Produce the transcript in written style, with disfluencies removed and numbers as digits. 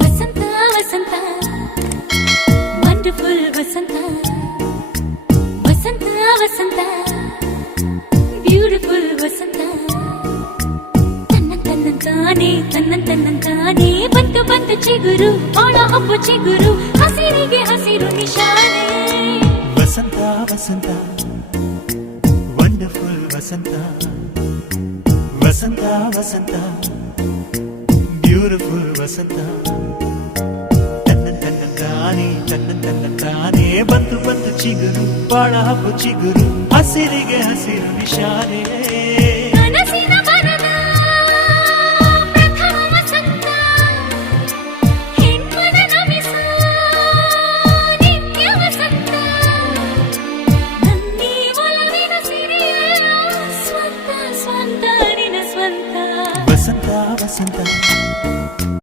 ವಸಂತ ವಸಂತ wonderful ವಸಂತ ವಸಂತ ವಸಂತ beautiful ವಸಂತ ತನ್ನಂತಾನೆ ಬಂತು ಬಂತು ಚಿಗುರು ಒಳ ಹಬ್ಬ ಚಿಗುರು ಹಸಿರಿಗೆ ಹಸಿರು ನಿಶಾನೆ ವಸಂತ ವಸಂತ ವಂಡರ್ಫುಲ್ ವಸಂತ ವಸಂತ ವಸಂತ ಬ್ಯೂಟಿಫುಲ್ ವಸಂತ ತನ್ನಂತಾನೆ ಬಂತು ಬಂತು ಚಿಗುರು ಬಾಳ ಹಬ್ಬ ಚಿಗುರು ಹಸಿರಿಗೆ ಹಸಿರು ನಿಶಾನೆ